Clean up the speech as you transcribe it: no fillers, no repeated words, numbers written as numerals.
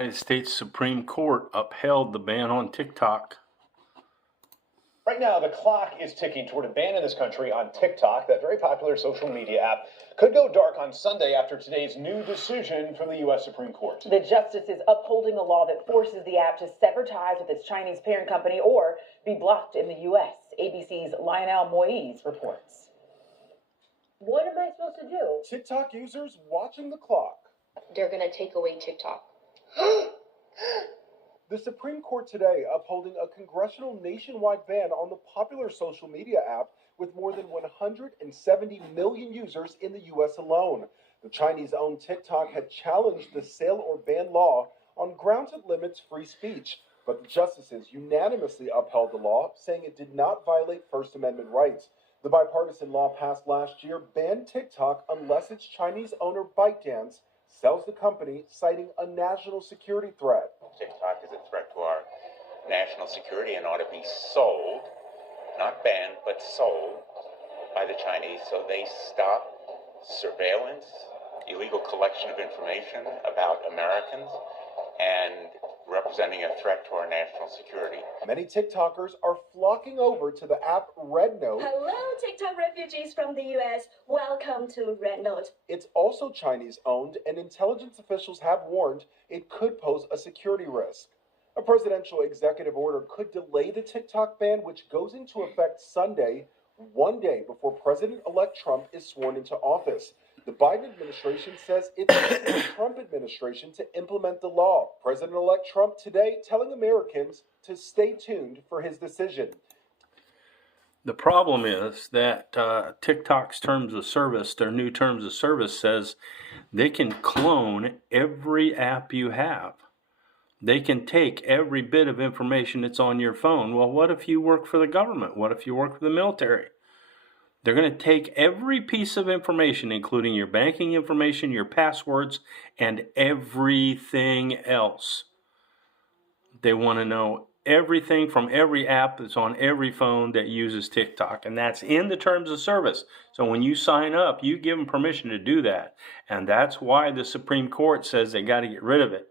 United States Supreme Court upheld the ban on TikTok. Right now, the clock is ticking toward a ban in this country on TikTok. That very popular social media app could go dark on Sunday after today's new decision from the U.S. Supreme Court. The justice is upholding a law that forces the app to sever ties with its Chinese parent company or be blocked in the U.S. ABC's Lionel Moise reports. What am I supposed to do? TikTok users watching the clock. They're going to take away TikTok. The Supreme Court today upholding a congressional nationwide ban on the popular social media app with more than 170 million users in the U.S. alone. The Chinese-owned TikTok had challenged the sale or ban law on grounds it limits free speech, but the justices unanimously upheld the law, saying it did not violate First Amendment rights. The bipartisan law passed last year banned TikTok unless its Chinese owner ByteDance sells the company, citing a national security threat. TikTok is a threat to our national security and ought to be sold, not banned, but sold by the Chinese so they stop surveillance, illegal collection of information about Americans, and representing a threat to our national security. Many TikTokers are flocking over to the app RedNote. Hello, TikTok refugees from the U.S. Welcome to RedNote. It's also Chinese-owned, and intelligence officials have warned it could pose a security risk. A presidential executive order could delay the TikTok ban, which goes into effect Sunday, one day before President-elect Trump is sworn into office. The Biden administration says it's the Trump administration to implement the law. President-elect Trump today telling Americans to stay tuned for his decision. The problem is that TikTok's terms of service, their new terms of service, says they can clone every app you have. They can take every bit of information that's on your phone. Well, what if you work for the government? What if you work for the military? They're going to take every piece of information, including your banking information, your passwords, and everything else. They want to know everything from every app that's on every phone that uses TikTok, and that's in the terms of service. So when you sign up, you give them permission to do that, and that's why the Supreme Court says they got to get rid of it.